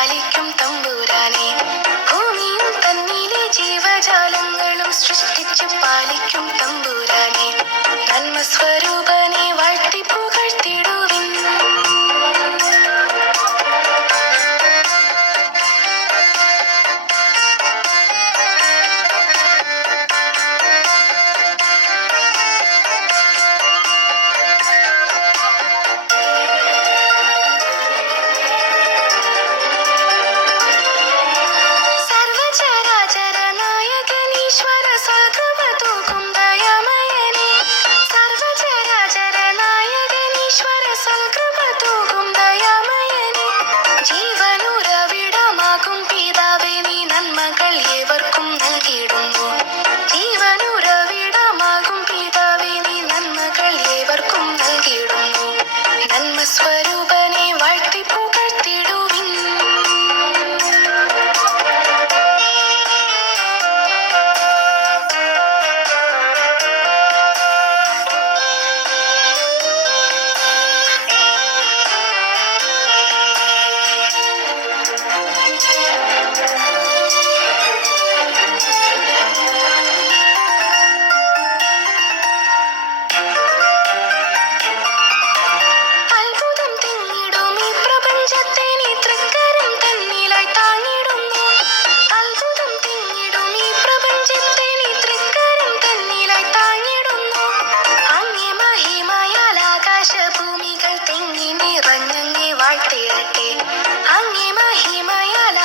പാലിക്കും തമ്പുരാനെ. ഭൂമിയും തന്നിലെ ജീവജാലങ്ങളും സൃഷ്ടിച്ചു പാലിക്കും തമ്പുരാനെ. നന്മ സ്വരൂപനെ വാഴ്ത്തി പുകഴ്ത്തിടുവിൻ. ജീവനുറവിടമാകും പിതാവേ, നീ നന്മകൾ ഏവർക്കും നൽകിയിടുന്നു. ജീവനുറവിടമാകും പിതാവേ, നീ നന്മകൾ ഏവർക്കും നൽകിയിടുന്നു. നന്മ സ്വരൂപനെ വാഴ്ത്തി പുകഴ്ത്തിടുവിൻ.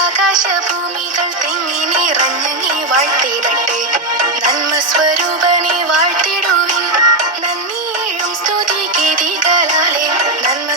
ആകാശഭൂമികൾ തിങ്ങി നിറഞ്ഞങ്ങി വാഴ്ത്തിടട്ടെ. നന്മ സ്വരൂപനെ വാഴ്ത്തിടുവിൻ. നന്ദിയും സ്തുതി ഗീതികളാലെ നന്മ